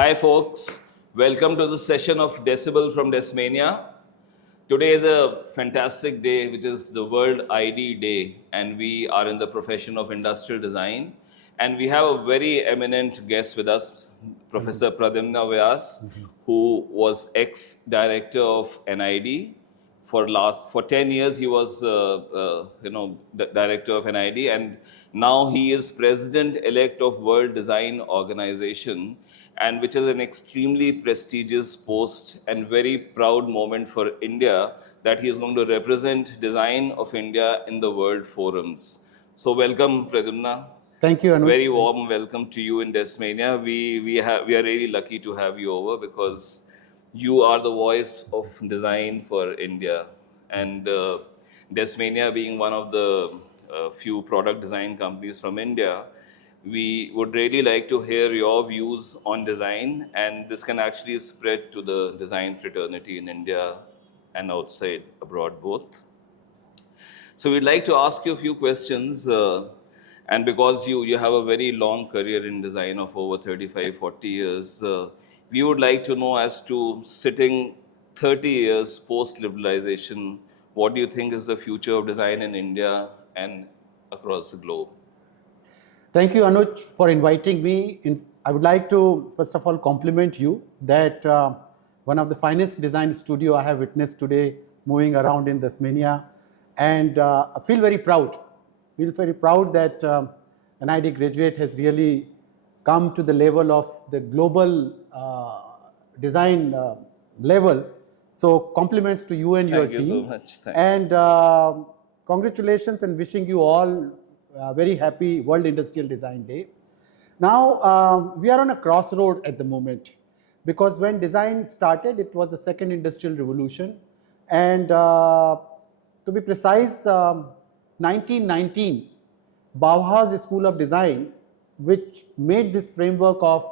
Hi folks, welcome to the session of Decibel from Desmania. Today is a fantastic day, which is the World ID Day, and we are in the profession of industrial design. And we have a very eminent guest with us, Professor Pradyumna Vyas, who was ex-director of NID. For 10 years he was the director of NID, and now he is President-elect of World Design Organization, and which is an extremely prestigious post and very proud moment for India that he is going to represent design of India in the world forums. So welcome, Pradyumna. Thank you, Anuj. Very warm welcome to you in Desmania. We are really lucky to have you over because you are the voice of design for India, and Desmania being one of the few product design companies from India, we would really like to hear your views on design, and this can actually spread to the design fraternity in India and outside, abroad both. So we'd like to ask you a few questions, and because you have a very long career in design of over 35, 40 years, we would like to know, as to sitting 30 years post-liberalization, what do you think is the future of design in India and across the globe? Thank you, Anuj, for inviting me. I would like to, first of all, compliment you that one of the finest design studio I have witnessed today moving around in Desmania. And I feel very proud. That NID graduate has really come to the level of the global design level. So compliments to you and your team. Thank you so much. Thanks. And congratulations, and wishing you all a very happy World Industrial Design Day. Now we are on a crossroad at the moment, because when design started, it was the second industrial revolution, and to be precise, 1919, Bauhaus School of Design, which made this framework of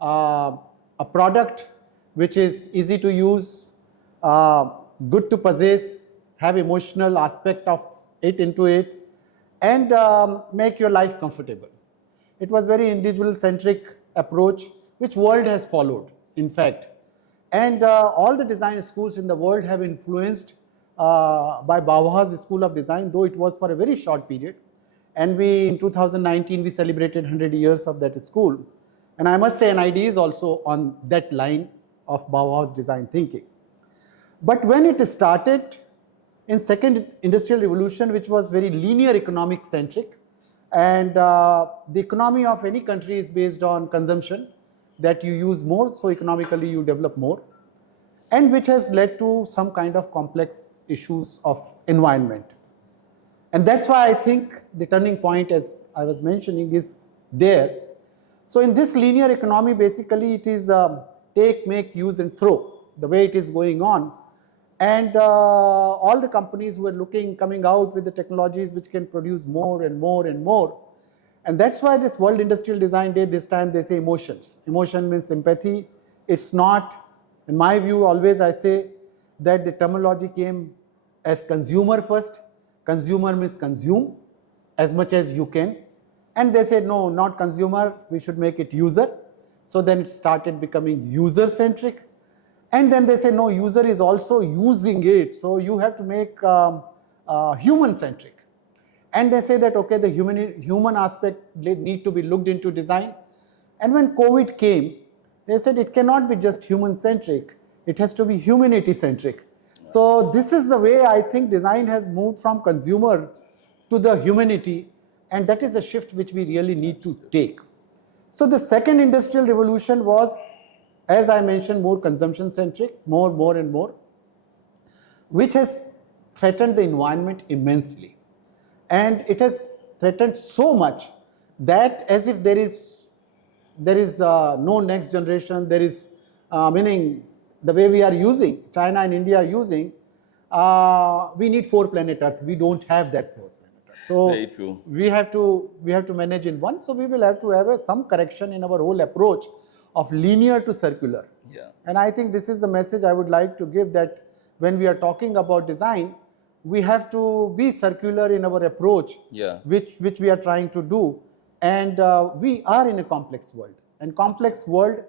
a product which is easy to use, good to possess, have emotional aspect of it into it, and make your life comfortable. It was very individual-centric approach, which world has followed, in fact. And all the design schools in the world have influenced by Bauhaus School of Design, though it was for a very short period. And in 2019, we celebrated 100 years of that school. And I must say NID is also on that line of Bauhaus design thinking. But when it started in second industrial revolution, which was very linear economic centric, and the economy of any country is based on consumption, that you use more, so economically you develop more, and which has led to some kind of complex issues of environment. And that's why I think the turning point, as I was mentioning, is there. So in this linear economy, basically it is take, make, use and throw, the way it is going on. And all the companies who are coming out with the technologies which can produce more and more and more. And that's why this World Industrial Design Day, this time they say emotions. Emotion means empathy. It's not, in my view, always I say that the terminology came as consumer first. Consumer means consume as much as you can. And they said, no, not consumer, we should make it user. So then it started becoming user-centric. And then they say, no, user is also using it. So you have to make human-centric. And they say that, okay, the human aspect need to be looked into design. And when COVID came, they said it cannot be just human-centric. It has to be humanity-centric. So this is the way I think design has moved from consumer to the humanity, and that is the shift which we really need to take. So the second industrial revolution was, as I mentioned, more consumption-centric, more and more, which has threatened the environment immensely. And it has threatened so much that as if there is no next generation, there is, meaning the way we are using, China and India are using, we need 4 planet Earth. We don't have that 4 planet Earth. So very true. we have to manage in one. So we will have to have some correction in our whole approach of linear to circular. Yeah. And I think this is the message I would like to give, that when we are talking about design, we have to be circular in our approach, which we are trying to do. And we are in a complex world. And complex world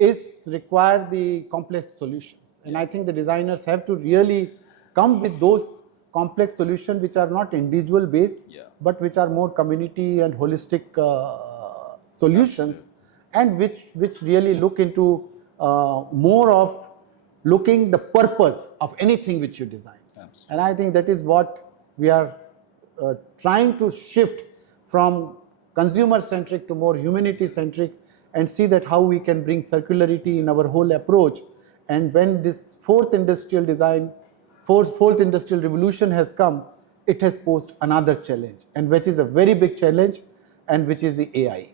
is require the complex solutions. And I think the designers have to really come with those complex solutions which are not individual based, but which are more community and holistic solutions, and which really look into more of looking the purpose of anything which you design. Absolutely. And I think that is what we are trying to shift from consumer centric to more humanity centric, and see that how we can bring circularity in our whole approach. And when this fourth industrial revolution has come, it has posed another challenge, and which is a very big challenge, and which is the AI.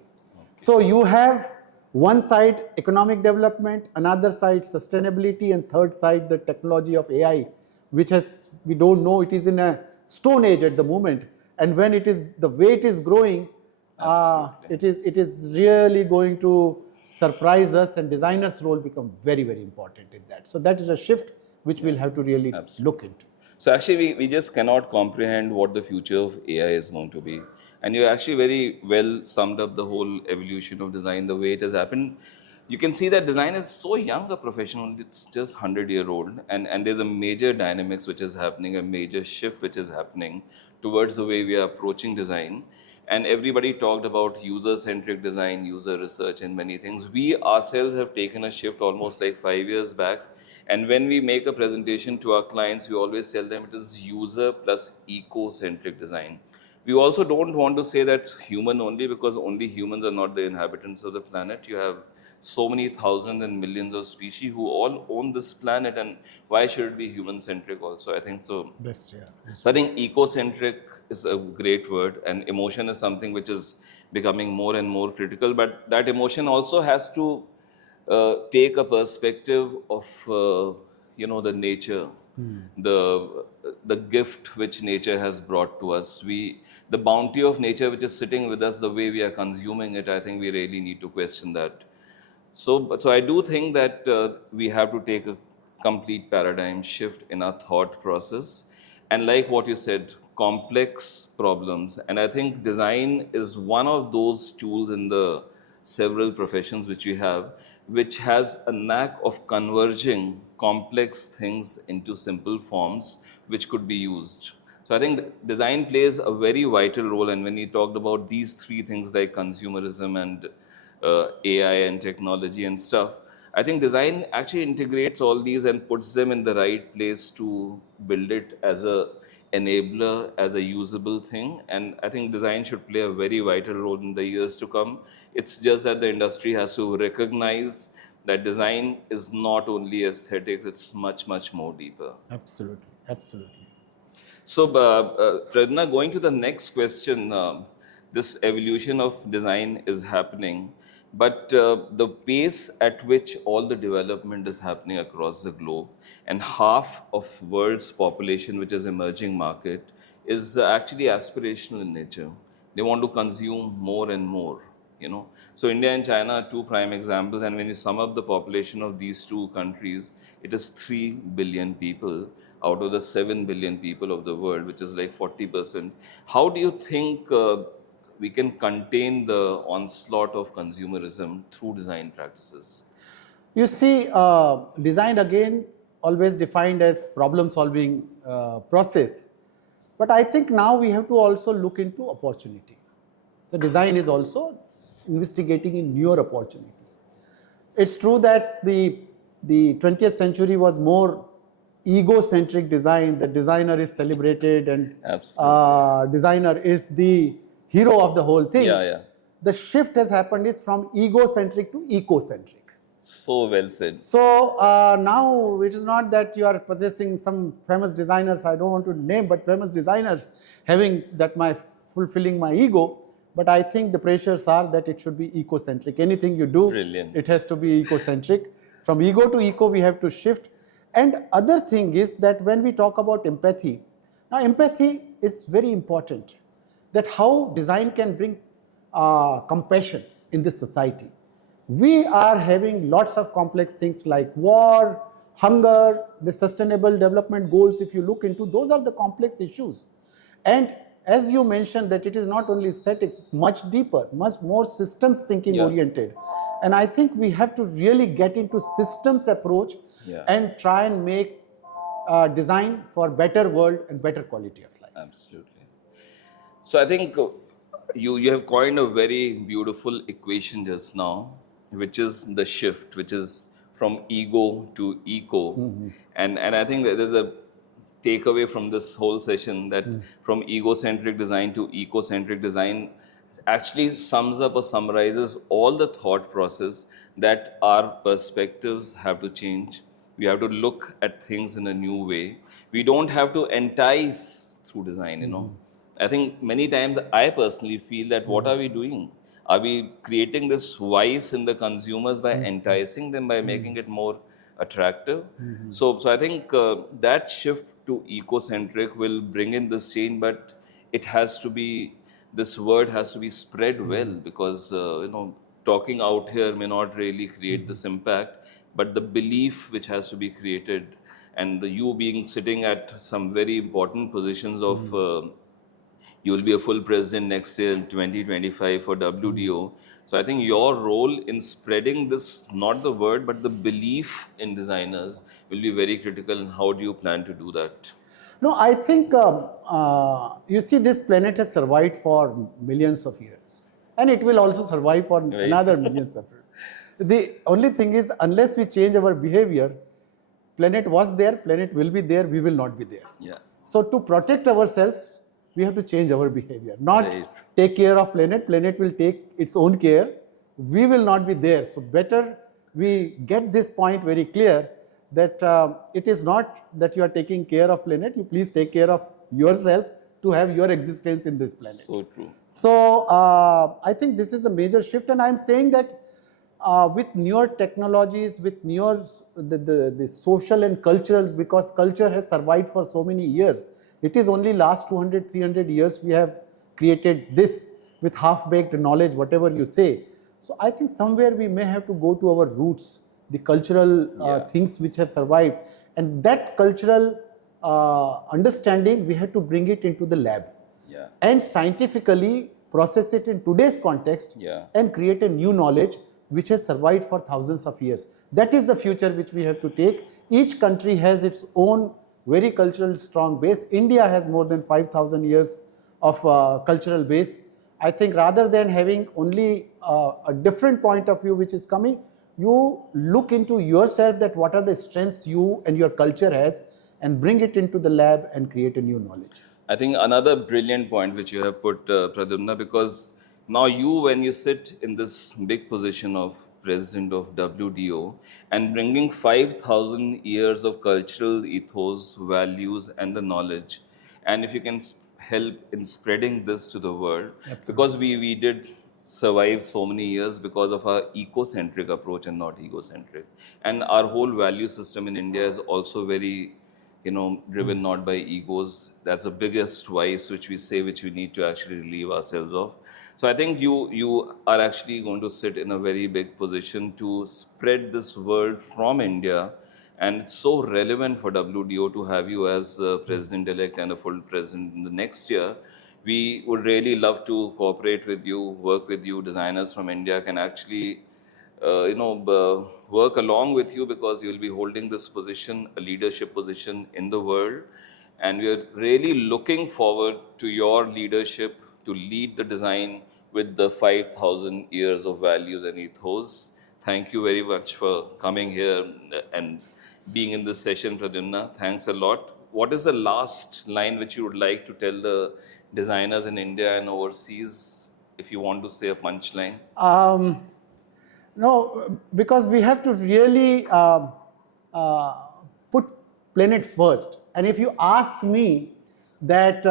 So you have one side economic development, another side sustainability, and third side the technology of AI, which has, we don't know, it is in a stone age at the moment. And when it is, the way it is growing, it is really going to surprise us, and designers' role become very, very important in that. So that is a shift which we'll have to really look into. So actually, we just cannot comprehend what the future of AI is going to be. And you actually very well summed up the whole evolution of design, the way it has happened. You can see that design is so young a profession, it's just 100-year-old. And there's a major dynamics which is happening, a major shift which is happening towards the way we are approaching design. And everybody talked about user-centric design, user research, and many things. We ourselves have taken a shift almost like 5 years back. And when we make a presentation to our clients, we always tell them it is user plus eco-centric design. We also don't want to say that's human only, because only humans are not the inhabitants of the planet. You have so many thousands and millions of species who all own this planet, and why should it be human-centric also? I think so. Best, yeah. So I think eco-centric is a great word, and emotion is something which is becoming more and more critical. But that emotion also has to take a perspective of the nature, the gift which nature has brought to us. The bounty of nature which is sitting with us, the way we are consuming it, I think we really need to question that. So I do think that we have to take a complete paradigm shift in our thought process. And like what you said, complex problems. And I think design is one of those tools in the several professions which we have, which has a knack of converging complex things into simple forms which could be used. So I think design plays a very vital role. And when you talked about these three things like consumerism and AI and technology and stuff, I think design actually integrates all these and puts them in the right place to build it as a enabler, as a usable thing. And I think design should play a very vital role in the years to come. It's just that the industry has to recognize that design is not only aesthetics, it's much, much more deeper. Absolutely, absolutely. So, Pradyumna, going to the next question, this evolution of design is happening, but the pace at which all the development is happening across the globe, and half of world's population, which is emerging market, is actually aspirational in nature. They want to consume more and more. So India and China are two prime examples, and when you sum up the population of these two countries, it is 3 billion people out of the 7 billion people of the world, which is like 40%. How do you think we can contain the onslaught of consumerism through design practices? You see, design again always defined as problem solving process, but I think now we have to also look into opportunity. The design is also investigating in newer opportunity. It's true that the 20th century was more ego-centric design. The designer is celebrated, and designer is the hero of the whole thing. Yeah. The shift has happened is from ego-centric to eco-centric. So well said. So now it is not that you are possessing some famous designers, I don't want to name, but famous designers having that fulfilling my ego. But I think the pressures are that it should be eco-centric. Anything you do, it has to be eco-centric. From ego to eco, we have to shift. And other thing is that when we talk about empathy, now empathy is very important. That how design can bring compassion in this society. We are having lots of complex things like war, hunger, the sustainable development goals. If you look into, those are the complex issues. And as you mentioned that it is not only aesthetics, it's much deeper, much more systems thinking oriented. And I think we have to really get into systems approach Yeah. and try and make design for better world and better quality of life. Absolutely. So I think you have coined a very beautiful equation just now, which is the shift, which is from ego to eco, and I think that there's a takeaway from this whole session that from egocentric design to eco-centric design actually sums up or summarizes all the thought process that our perspectives have to change. We have to look at things in a new way. We don't have to entice through design, you know. I think many times I personally feel that what are we doing? Are we creating this vice in the consumers by enticing them, by making it more attractive? So I think that shift to eco-centric will bring in this change, but it has to be, this word has to be spread well, because you know, talking out here may not really create this impact, but the belief which has to be created, and you being sitting at some very important positions of you will be a full president next year in 2025 for WDO. So I think your role in spreading this, not the word, but the belief in designers will be very critical. And how do you plan to do that? No, I think you see, this planet has survived for millions of years, and it will also survive for another millions of years. The only thing is, unless we change our behavior, planet was there, planet will be there, we will not be there. Yeah. So to protect ourselves, we have to change our behavior, not Right. take care of planet. Planet will take its own care. We will not be there. So better we get this point very clear, that it is not that you are taking care of planet. You please take care of yourself to have your existence in this planet. So true. So I think this is a major shift, and I am saying that with newer technologies, with newer the social and cultural, because culture has survived for so many years. It is only last 200, 300 years we have created this with half-baked knowledge, whatever you say. So I think somewhere we may have to go to our roots, the cultural things which have survived, and that cultural understanding we have to bring it into the lab. Yeah. And scientifically process it in today's context, and create a new knowledge which has survived for thousands of years. That is the future which we have to take. Each country has its own very cultural strong base. India has more than 5,000 years of cultural base. I think rather than having only a different point of view which is coming, you look into yourself, that what are the strengths you and your culture has, and bring it into the lab and create a new knowledge. I think another brilliant point which you have put, Pradyumna, because now you, when you sit in this big position of president of WDO and bringing 5,000 years of cultural ethos, values, and the knowledge, and if you can help in spreading this to the world, because we did survive so many years because of our eco-centric approach and not egocentric, and our whole value system in India is also very, you know, driven not by egos. That's the biggest vice which we say, which we need to actually relieve ourselves of. So I think you are actually going to sit in a very big position to spread this word from India, and it's so relevant for WDO to have you as president-elect and a full president in the next year. We would really love to cooperate with you, work with you. Designers from India can actually work along with you, because you'll be holding this position, a leadership position in the world. And we are really looking forward to your leadership to lead the design with the 5,000 years of values and ethos. Thank you very much for coming here and being in this session, Pradyumna. Thanks a lot. What is the last line which you would like to tell the designers in India and overseas, if you want to say a punchline? No, because we have to really put planet first. And if you ask me that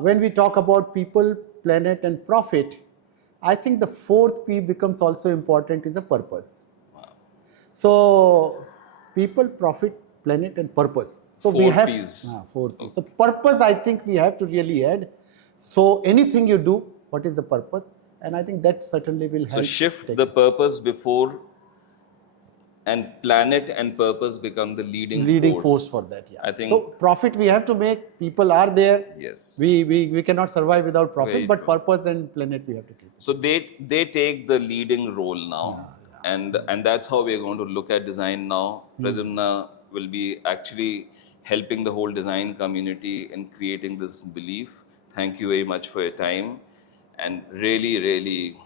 when we talk about people, planet, and profit, I think the fourth P becomes also important, is a purpose. Wow. So people, profit, planet, and purpose. So Four we have Ps. four Ps. So purpose, I think we have to really add. So anything you do, what is the purpose? And I think that certainly will help. So shift the purpose before and planet and purpose become the leading force for that. Yeah. I think so. Profit we have to make. People are there. yes. We cannot survive without profit, Very but true. purpose and planet we have to keep. So they take the leading role now, and that's how we are going to look at design now. Pradyumna will be actually helping the whole design community in creating this belief. Thank you very much for your time, and really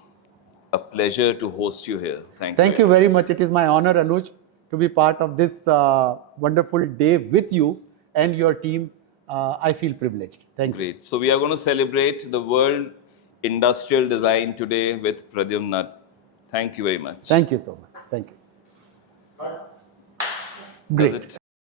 a pleasure to host you here. Thank you very much. It is my honor, Anuj, to be part of this wonderful day with you and your team. I feel privileged. Thank you. Great. So we are going to celebrate the World Industrial Design today with Pradyumna. Thank you very much. Thank you so much. Thank you. Great.